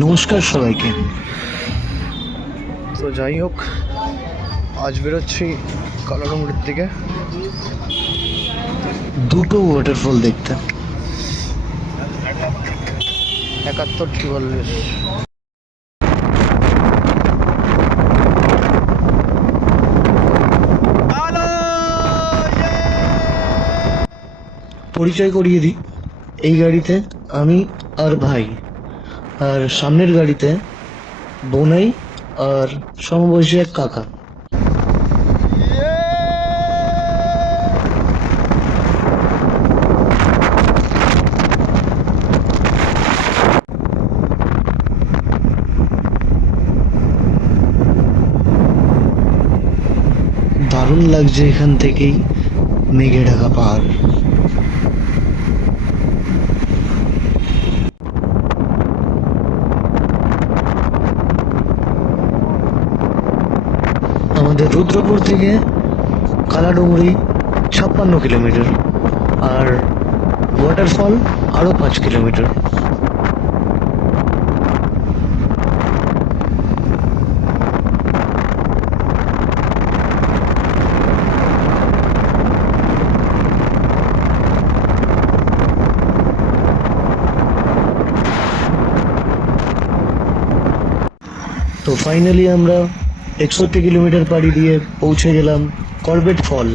নমস্কার সবাইকে। তো যাই হোক, আজ বেরোচ্ছি কালাডুংরির দিকে। দুটো ওয়াটারফল দেখতে। 71-44। পরিচয় করিয়ে দিই, এই গাড়িতে আমি আর ভাই, আর সামনের গাড়িতে বোনাই আর সমবয়সী এক কাকা। দারুণ লাগছে এখান থেকেই মেঘে ঢাকা পাহাড়। আমাদের রুদ্রপুর থেকে কালাডুংরি 56 কিলোমিটার, আর ওয়াটারফল আরো 5 কিলোমিটার। তো ফাইনালি আমরা 61 কিলোমিটার পাড়ি দিয়ে পৌঁছে গেলাম করবেট ফল।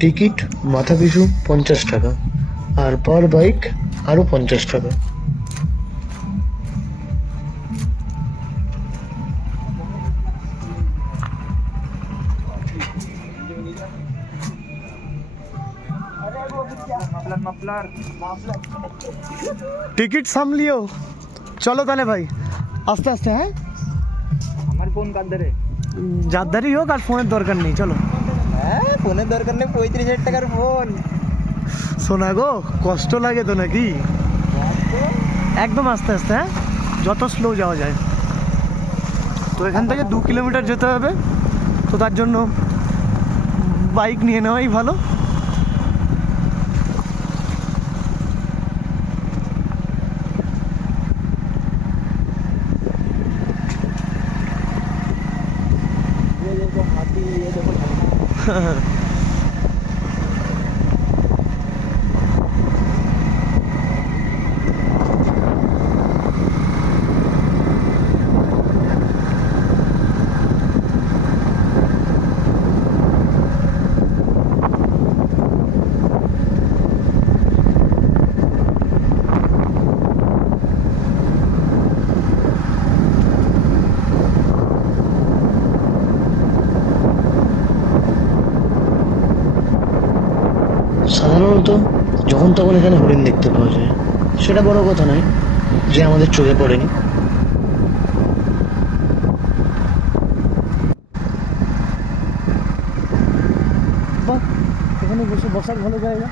টিকিট মাথা পিছু 50 টাকা, আর পার বাইক আরো 50 টাকা। টিকিট সামলিও, চলো তাহলে ভাই, আস্তে আস্তে। হ্যাঁ, আমার ফোন কার ধরে? যার ধারেই হোক, আর ফোনের দরকার নেই, চলো। হ্যাঁ, ফোনের দরকার নেই, 35,000 টাকার ফোন। শোনা গো, কষ্ট লাগে তো নাকি? একদম আস্তে আস্তে, হ্যাঁ, যত স্লো যাওয়া যায়। তো এখান থেকে 2 কিলোমিটার যেতে হবে, তো তার জন্য বাইক নিয়ে নেওয়াই ভালো। ये देखो हाथी, ये देखो झरना। সাধারণত যখন তখন এখানে হরিণ দেখতে পাওয়া যায়, সেটা বড় কথা নয় যে আমাদের চোখে পড়েনি। বাহ, এখানে বসে বসার ভালো জায়গা।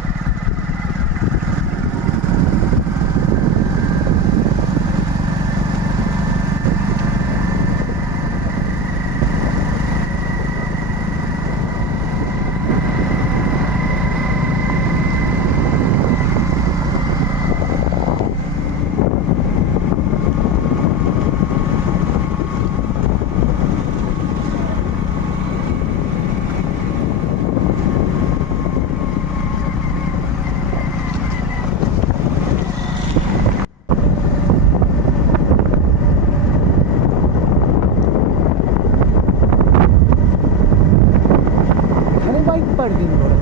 এখানে বাইক পার্কিং করে।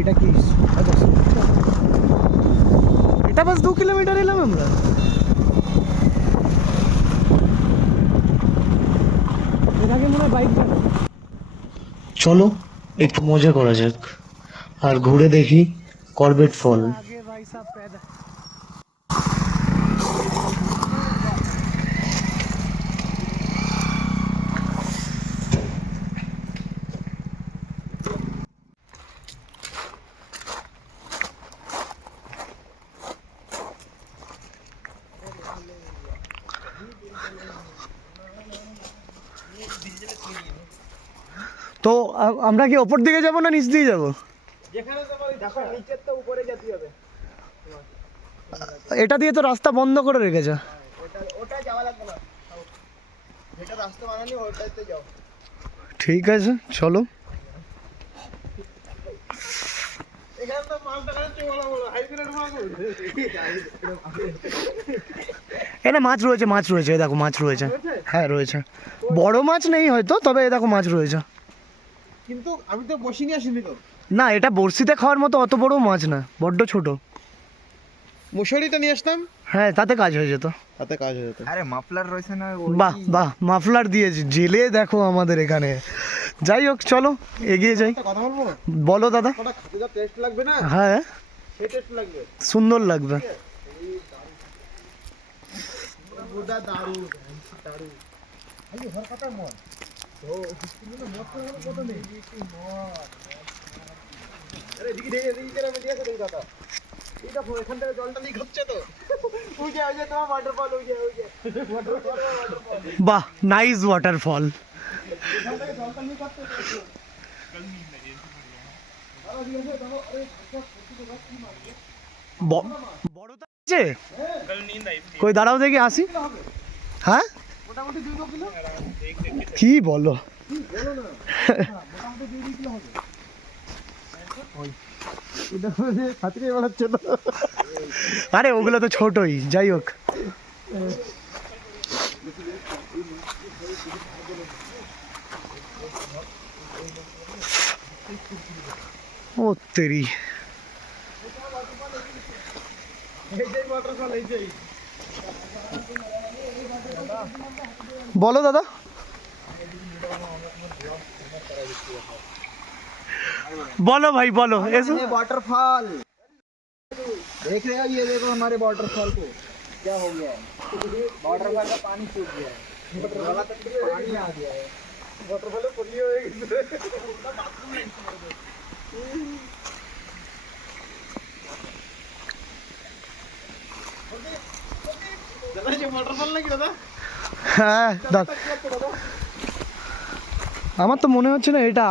এটা কি? আচ্ছা, এটা বাস 2 কিলোমিটার এলাম আমরা। এর আগে মনে হয় বাইক যাবে। চলো একটু মজা করা যাক আর ঘুরে দেখি করবেট ফল। আগে ভাই সাহেব पैदा। আমরা কি ওপর দিকে যাব না নিচ দিয়ে যাব? যেখানে তোমার দেখো নিচের তো উপরে যেতে হবে। এটা দিয়ে তো রাস্তা বন্ধ করে রেখেছে। ওটা যাওয়া লাগবে না, যেটা রাস্তা বানানি ওটাতে যাও। ঠিক আছে চলো। এখানে তো মালটা কাছে বলা বলো হাইব্রিড মাল বলছে। এখানে মাছ রয়েছে, মাছ রয়েছে, এই দেখো মাছ রয়েছে। হ্যাঁ রয়েছে, বড় মাছ নেই হয়তো, তবে এই দেখো মাছ রয়েছে। কিন্তু আমি তো বসিনি আসিনি তো। না এটা বড়শিতে খাওয়ার মতো অত বড় মাছ না, বড্ড ছোট। মশারিটা নিয়ে আসতাম, হ্যাঁ তাতে কাজ হয়ে যেত। তাতে কাজ হয়ে যেত। আরে মাফলার রয়েছে না? বাহ বাহ, মাফলার দিয়েছি জেলে দেখো আমাদের এখানে। যাই হোক চলো এগিয়ে যাই। একটা কথা বলবো, বলো দাদা। ওটা খেতে যা টেস্ট লাগবে না, হ্যাঁ সেই টেস্ট লাগবে। সুন্দর লাগবে। বুদা দারুণ দারুণ। এই ঘর কথা মন তো কিন্তু মত করে কত নেই কি মত। আরে দিকে দিকে করে দিয়ে আছে কথা। এটা এখান থেকে জলটা লিক হচ্ছে তো। ওই যে তোমার ওয়াটারফল, ওই যে ওয়াটারফল। বাহ নাইস ওয়াটারফল। এখান থেকে জলটা লিক হচ্ছে তো। বড় তো আছে কই, দাঁড়াও দেখি আসি। হ্যাঁ মোটামুটি 2 কিলো। কি বলো? বলো না, মোটামুটি 2 কিলো হবে। এটা মানে ছাত্রী বানাচ্ছে তো। আরে ওগুলো তো ছোটই, যাই হোক। ও তেরি, এই যে ওয়াটারফল, এই যে বলো দাদা। बोलो भाई बोलो ऐसे। ये वाटरफॉल देख रहे हो? ये देखो हमारे वाटरफॉल को क्या हो गया है। वाटरफॉल का पानी सूख गया है, गला तक पानी आ गया है। ওয়াটারফলে পড়িয়ে হয়ে গেছে। দাদা যে ওয়াটারফল নাকি দাদা? হ্যাঁ দাদা, আমার তো মনে হচ্ছে না এটা।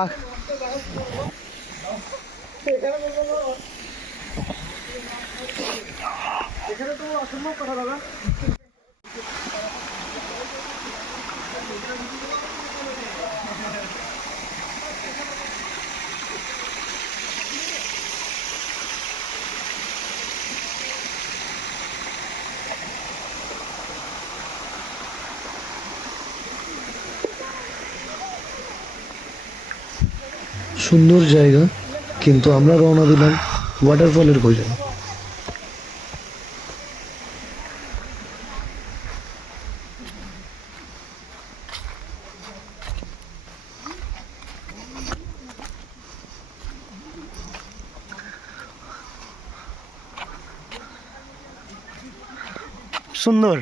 এখানে তো অসম্ভব কথা দাদা। সুন্দর জায়গা, কিন্তু আমরা রওনা দিলাম ওয়াটারফলের খোঁজে। সুন্দর।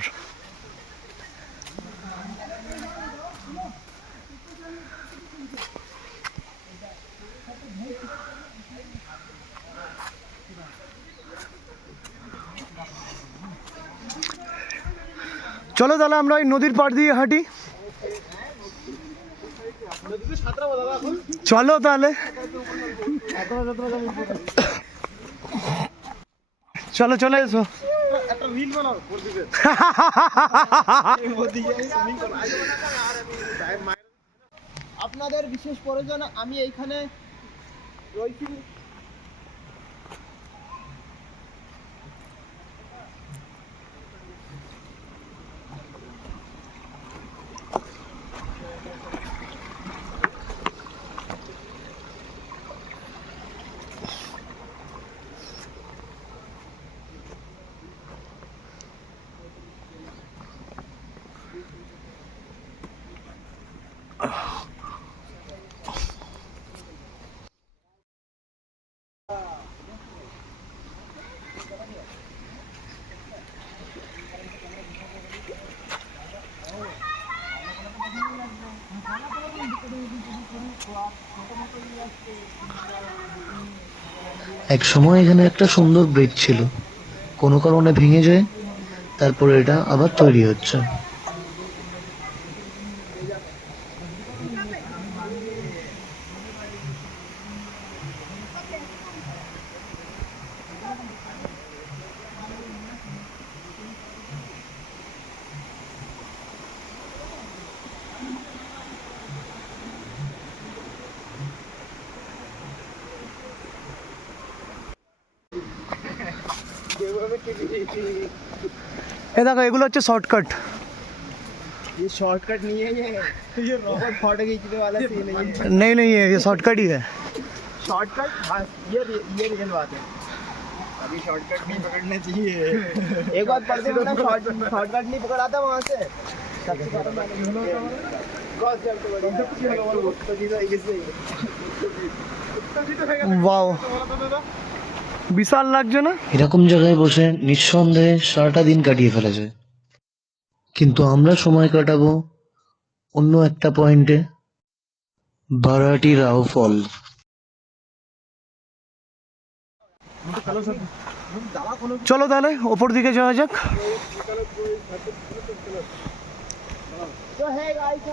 চলো তাহলে আমরা ওই নদীর পাড় দিয়ে হাঁটি। নদীতে সাঁতরাবো দাদা এখন। চলো তাহলে চলো চলে এসো। একটা রিল বানাও পড়তে। আপনাদের বিশেষ প্রয়োজন, আমি এইখানে রয়েছি। এক সময় এখানে একটা সুন্দর ব্রিজ ছিল, কোনো কারণে ভেঙে যায়, তারপরে এটা আবার তৈরি হচ্ছে। এ দেখো এগুলো হচ্ছে শর্টকাট। ये शॉर्टकट नहीं है, ये बहुत फोटो खींचने वाला सीन है ये। नहीं नहीं है, ये शॉर्टकट ही है। शॉर्टकट हाँ, ये रियल बात है। अभी शॉर्टकट नहीं पकड़ना चाहिए। एक बार पढ़ते हो ना, शॉर्टकट नहीं पकड़ा था वहाँ से। सबसे पहले वाओ, বিশাল লাগছে না? এরকম জায়গায় বসে নিঃসন্দেহে সারাটা দিন কাটিয়ে ফেলা যায়, কিন্তু আমরা সময় কাটাবো অন্য একটা পয়েন্টে, বারাটি রাও ফল। চলো তাহলে ওপর দিকে যাওয়া যাক। तो है गाइस,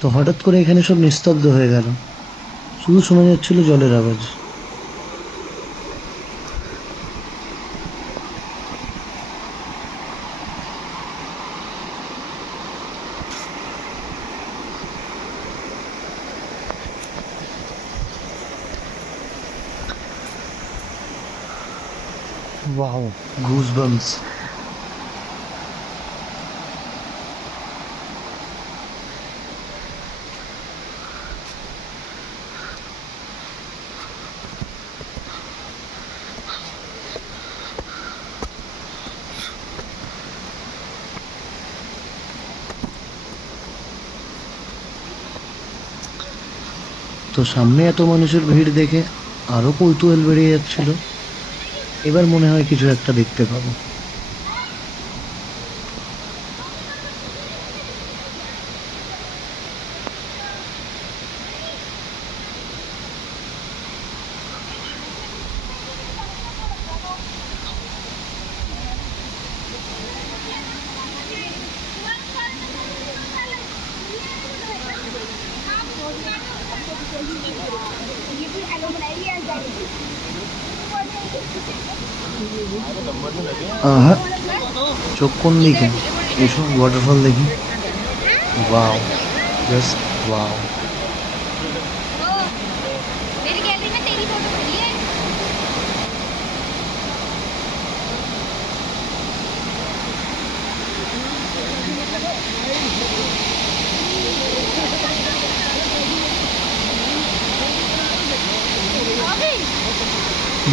তো হঠাৎ করে এখানে সব নিস্তব্ধ হয়ে গেল, শুধু শোনা যাচ্ছিল জলের আওয়াজ। Wow, goosebumps. তো সামনে এত মানুষের ভিড় দেখে আরো কৌতূহল বেড়ে যাচ্ছিল। এবার মনে হয় কিছু একটা দেখতে পাবো। আহা, চোখ কোন দিকে? এসো ওয়াটারফল দেখি। Wow, just wow. मेरी गैलरी में तेरी फोटो खड़ी है।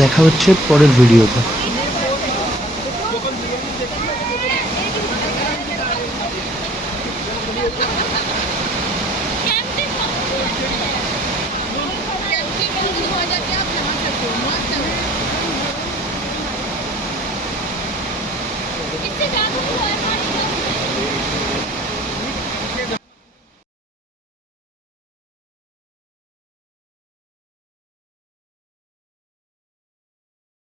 দেখা হচ্ছে পরের ভিডিওতে। कैंपिंग हो जाती है, आप यहाँ से